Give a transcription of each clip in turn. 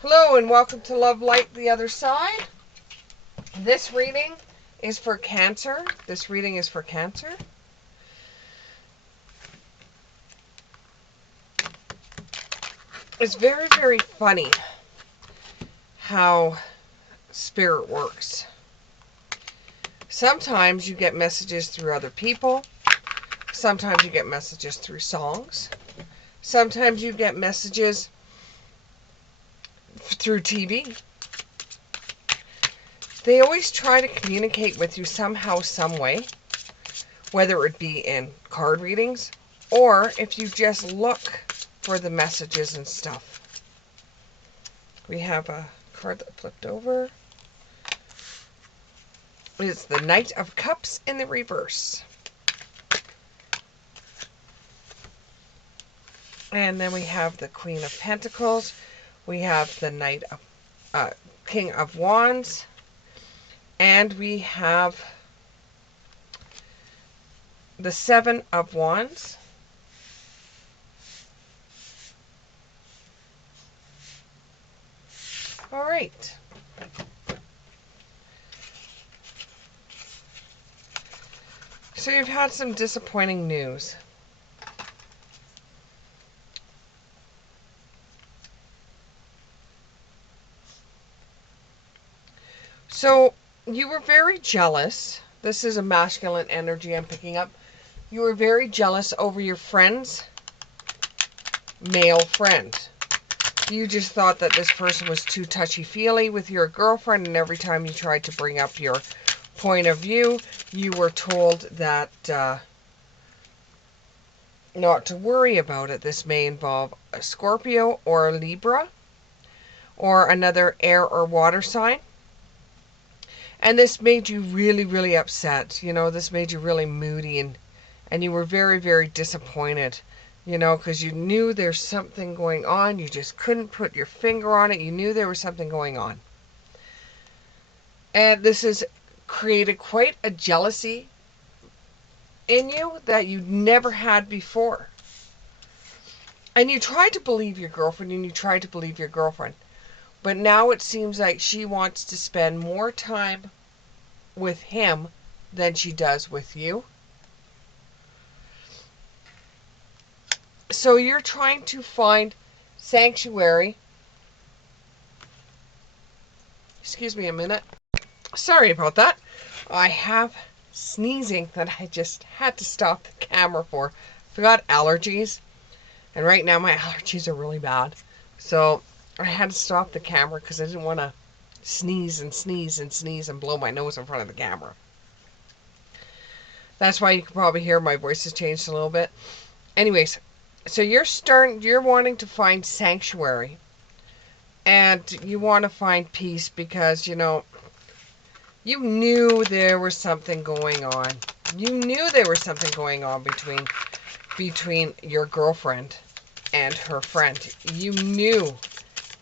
Hello and welcome to Love Light the Other Side. This reading is for Cancer. This reading is for Cancer. It's very, very funny how spirit works. Sometimes you get messages through other people. Sometimes you get messages through songs. Sometimes you get messages through TV. They always try to communicate with you somehow, some way, whether it be in card readings or if you just look for the messages and stuff. We have a card that flipped over. It's the Knight of Cups in the reverse. And then we have the Queen of Pentacles. We have the Knight of King of Wands. And we have the Seven of Wands. All right. So you've had some disappointing news. So you were very jealous. This is a masculine energy I'm picking up. You were very jealous over your friend's male friend. You just thought that this person was too touchy-feely with your girlfriend, and every time you tried to bring up your point of view, you were told that not to worry about it. This may involve a Scorpio or a Libra or another air or water sign. And this made you really, really upset. You know, this made you really moody, and you were very, very disappointed. You know, because you knew there's something going on. You just couldn't put your finger on it. You knew there was something going on. And this has created quite a jealousy in you that you never had before. And you tried to believe your girlfriend, and you tried to believe your girlfriend. But now it seems like she wants to spend more time with him than she does with you. So you're trying to find sanctuary. Excuse me a minute. Sorry about that. I have sneezing that I just had to stop the camera for. I got allergies. And right now my allergies are really bad. So I had to stop the camera because I didn't want to sneeze and sneeze and sneeze and blow my nose in front of the camera. That's why you can probably hear my voice has changed a little bit. Anyways, so you're wanting to find sanctuary. And you want to find peace because, you know, you knew there was something going on. You knew there was something going on between your girlfriend and her friend. You knew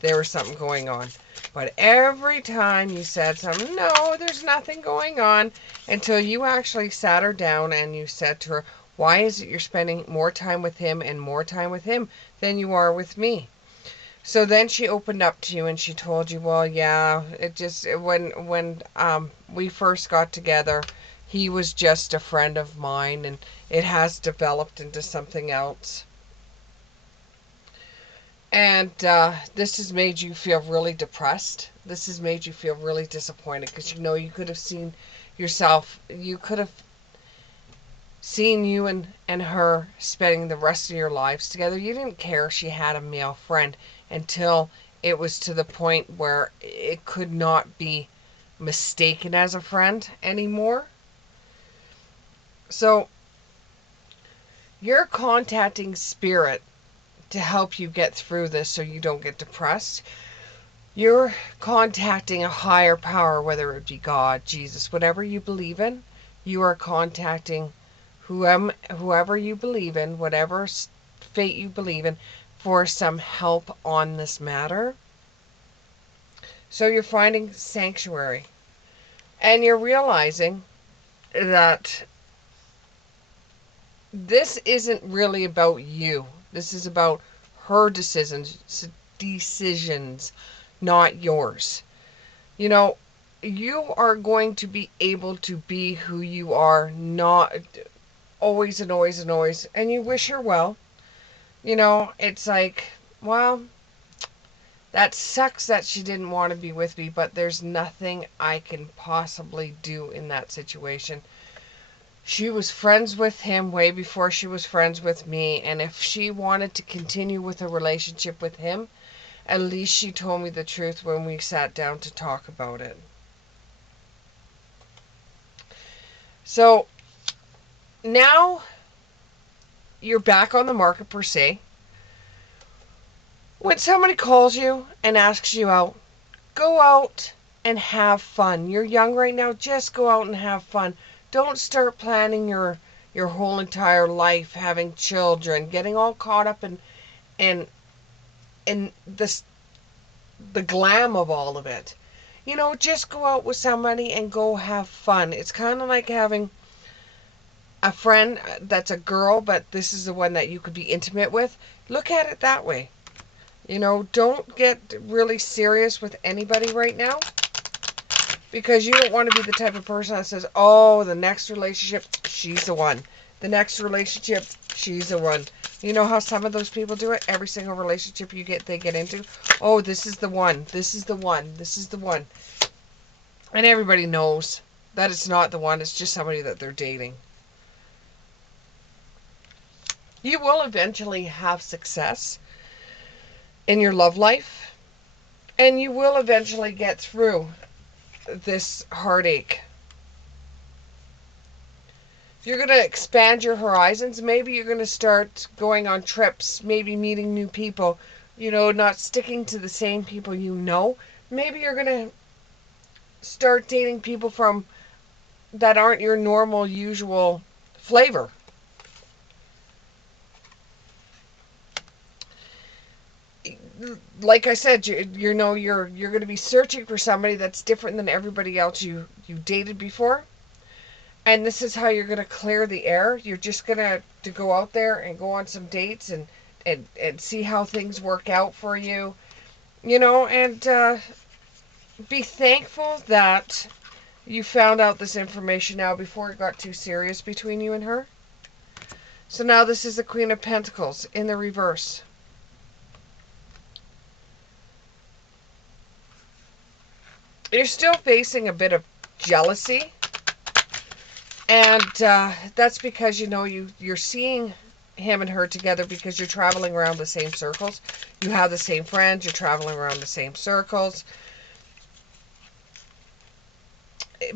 there was something going on. But every time you said something, no, there's nothing going on, until you actually sat her down and you said to her, why is it you're spending more time with him and more time with him than you are with me? So then she opened up to you and she told you, well, yeah, when we first got together, he was just a friend of mine, and it has developed into something else. And this has made you feel really depressed. This has made you feel really disappointed because you know you could have seen yourself, you could have seen you and her spending the rest of your lives together. You didn't care she had a male friend until it was to the point where it could not be mistaken as a friend anymore. So you're contacting spirit to help you get through this so you don't get depressed. You're contacting a higher power, whether it be God, Jesus, whatever you believe in. You are contacting whoever you believe in, whatever fate you believe in, for some help on this matter. So you're finding sanctuary. And you're realizing that this isn't really about you. This is about her decisions. not yours. You know, you are going to be able to be who you are, not always and always and always. And you wish her well. You know, it's like, well, that sucks that she didn't want to be with me, but there's nothing I can possibly do in that situation. She was friends with him way before she was friends with me, and if she wanted to continue with a relationship with him, at least she told me the truth when we sat down to talk about it. So now you're back on the market per se. When somebody calls you and asks you out, go out and have fun. You're young right now, just go out and have fun. Don't start planning your whole entire life, having children, getting all caught up in in this the glam of all of it. You know, just go out with somebody and go have fun. It's kind of like having a friend that's a girl, but this is the one that you could be intimate with. Look at it that way. You know, don't get really serious with anybody right now, because you don't want to be the type of person that says, oh, the next relationship, she's the one. The next relationship, she's the one. You know how some of those people do it? Every single relationship they get into, oh, this is the one. This is the one. This is the one. And everybody knows that it's not the one. It's just somebody that they're dating. You will eventually have success in your love life, and you will eventually get through this heartache. You're going to expand your horizons. Maybe you're going to start going on trips, maybe meeting new people, you know, not sticking to the same people you know. Maybe you're going to start dating people from that aren't your normal, usual flavor. Like I said, you know, you're going to be searching for somebody that's different than everybody else you dated before. And this is how you're going to clear the air. You're just going to go out there and go on some dates and see how things work out for you. You know, and be thankful that you found out this information now before it got too serious between you and her. So now this is the Queen of Pentacles in the reverse. You're still facing a bit of jealousy. And that's because, you know, you're seeing him and her together because you're traveling around the same circles. You have the same friends. You're traveling around the same circles.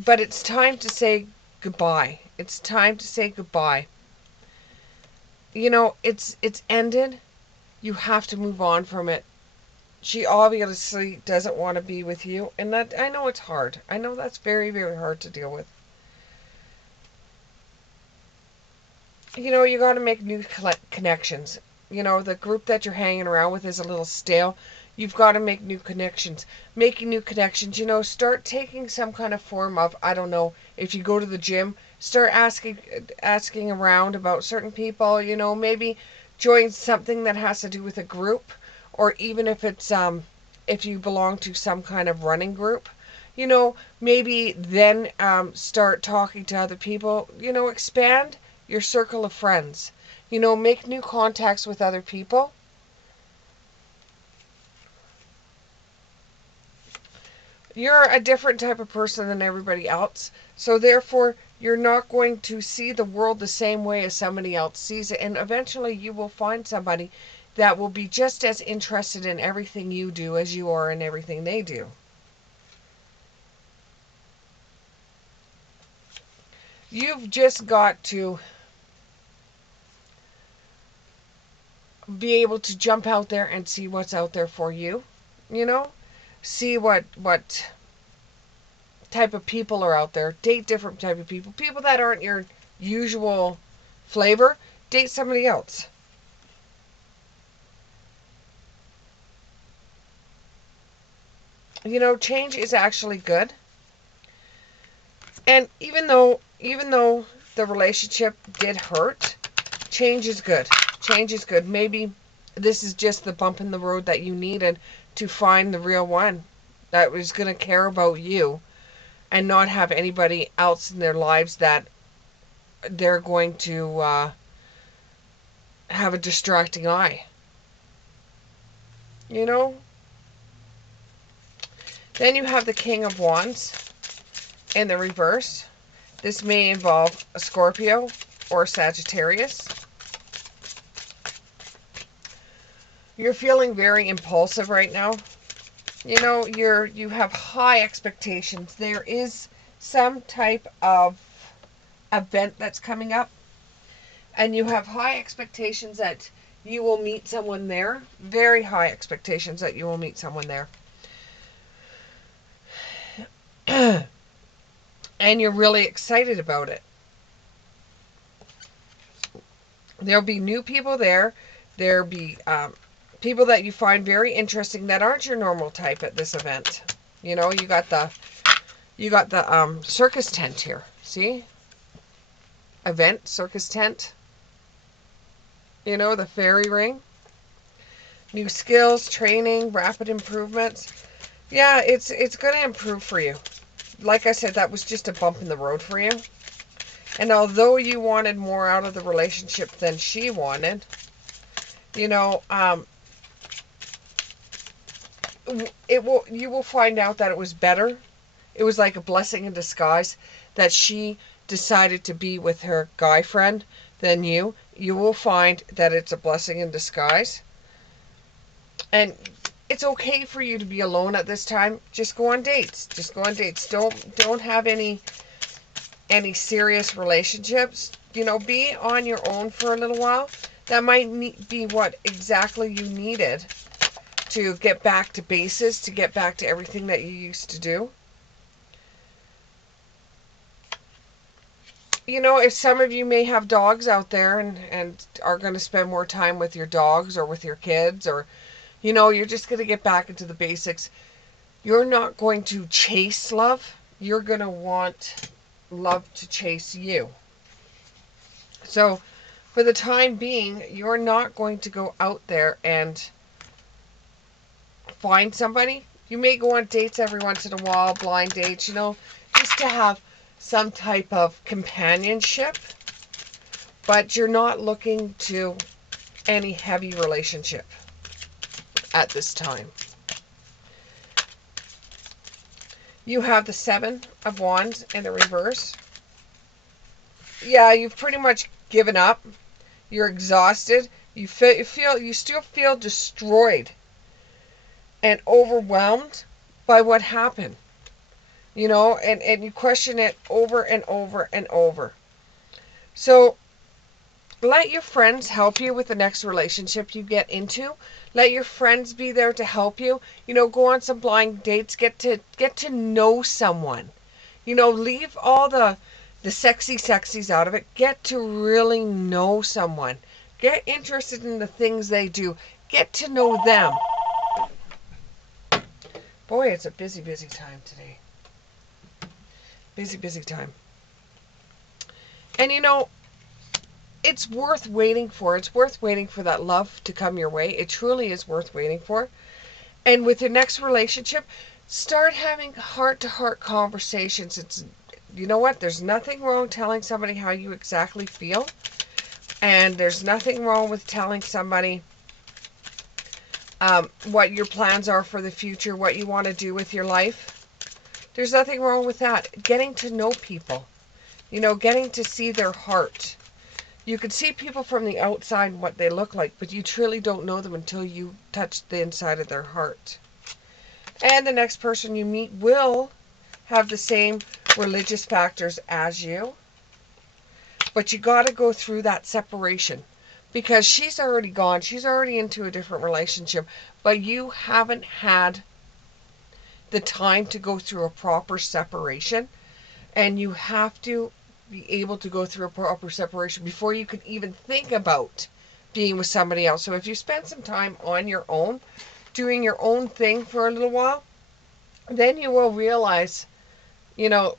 But it's time to say goodbye. It's time to say goodbye. You know, it's ended. You have to move on from it. She obviously doesn't want to be with you. And that, I know it's hard. I know that's very, very hard to deal with. You know, you got to make new connections. You know, the group that you're hanging around with is a little stale. You've got to make new connections. Making new connections, you know, start taking some kind of form of, I don't know, if you go to the gym, start asking around about certain people, you know, maybe join something that has to do with a group, or even if it's if you belong to some kind of running group, you know, maybe then start talking to other people, you know, expand your circle of friends. You know, make new contacts with other people. You're a different type of person than everybody else. So therefore, you're not going to see the world the same way as somebody else sees it. And eventually you will find somebody that will be just as interested in everything you do as you are in everything they do. You've just got to be able to jump out there and see what's out there for you. You know, see what type of people are out there. Date different type of people. People that aren't your usual flavor. Date somebody else. You know, change is actually good. And even though the relationship did hurt, change is good. Change is good. Maybe this is just the bump in the road that you needed to find the real one that was going to care about you and not have anybody else in their lives that they're going to have a distracting eye. You know? Then you have the King of Wands in the reverse. This may involve a Scorpio or Sagittarius. You're feeling very impulsive right now. You know, you have high expectations. There is some type of event that's coming up, and you have high expectations that you will meet someone there. Very high expectations that you will meet someone there. And you're really excited about it. There'll be new people there. There'll be people that you find very interesting that aren't your normal type at this event. You know, you got the circus tent here. See? Event, circus tent. You know, the fairy ring. New skills, training, rapid improvements. Yeah, it's going to improve for you. Like I said, that was just a bump in the road for you. And although you wanted more out of the relationship than she wanted, you know, you will find out that it was better. It was like a blessing in disguise that she decided to be with her guy friend than you. You will find that it's a blessing in disguise. And it's okay for you to be alone at this time. Just go on dates. Just go on dates. Don't have any serious relationships. You know, be on your own for a little while. That might be what exactly you needed to get back to bases, to get back to everything that you used to do. You know, if some of you may have dogs out there and are going to spend more time with your dogs or with your kids, or, you know, you're just going to get back into the basics. You're not going to chase love. You're going to want love to chase you. So, for the time being, you're not going to go out there and find somebody. You may go on dates every once in a while, blind dates, you know, just to have some type of companionship. But you're not looking to any heavy relationship at this time. You have the Seven of Wands in the reverse. Yeah, you've pretty much given up. You're exhausted. You still feel destroyed and overwhelmed by what happened. You know, and you question it over and over and over. So let your friends help you with the next relationship you get into. Let your friends be there to help you. You know, go on some blind dates. Get to know someone. You know, leave all the sexies out of it. Get to really know someone. Get interested in the things they do. Get to know them. Boy, it's a busy time today. Busy time. And you know, it's worth waiting for. It's worth waiting for that love to come your way. It truly is worth waiting for. And with your next relationship, start having heart-to-heart conversations. You know what? There's nothing wrong telling somebody how you exactly feel. And there's nothing wrong with telling somebody what your plans are for the future, what you want to do with your life. There's nothing wrong with that. Getting to know people. You know, getting to see their heart. You can see people from the outside what they look like, but you truly don't know them until you touch the inside of their heart. And the next person you meet will have the same religious factors as you. But you got to go through that separation. Because she's already gone. She's already into a different relationship. But you haven't had the time to go through a proper separation. And you have to be able to go through a proper separation before you could even think about being with somebody else. So if you spend some time on your own, doing your own thing for a little while, then you will realize, you know,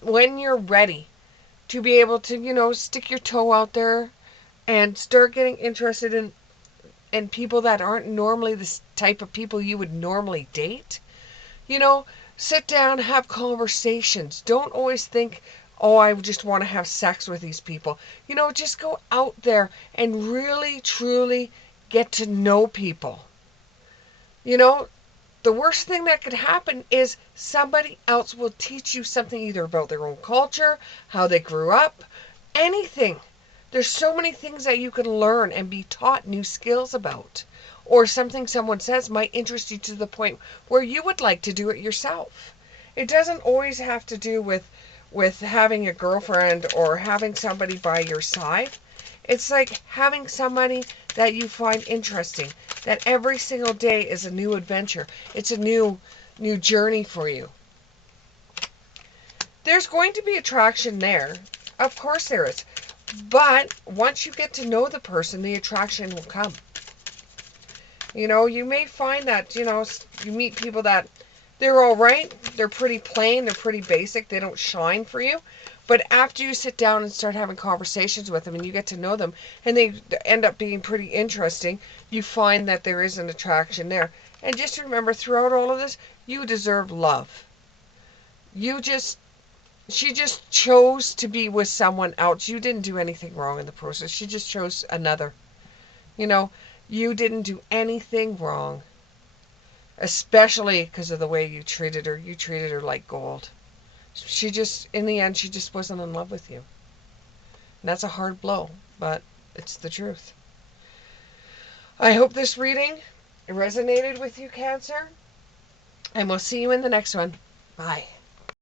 when you're ready to be able to, you know, stick your toe out there and start getting interested in and people that aren't normally the type of people you would normally date. Sit down, have conversations. Don't always think, oh, I just want to have sex with these people. Just go out there and really, truly get to know people. You know, the worst thing that could happen is somebody else will teach you something either about their own culture, how they grew up, anything. There's so many things that you can learn and be taught new skills about. Or something someone says might interest you to the point where you would like to do it yourself. It doesn't always have to do with having a girlfriend or having somebody by your side. It's like having somebody that you find interesting, that every single day is a new adventure. It's a new journey for you. There's going to be attraction there. Of course there is. But once you get to know the person, the attraction will come. You may find that, you meet people that they're all right. They're pretty plain. They're pretty basic. They don't shine for you. But after you sit down and start having conversations with them and you get to know them and they end up being pretty interesting, you find that there is an attraction there. And just remember, throughout all of this, you deserve love. She just chose to be with someone else. You didn't do anything wrong in the process. She just chose another. You didn't do anything wrong. Especially because of the way you treated her. You treated her like gold. In the end, she just wasn't in love with you. And that's a hard blow, but it's the truth. I hope this reading resonated with you, Cancer. And we'll see you in the next one. Bye.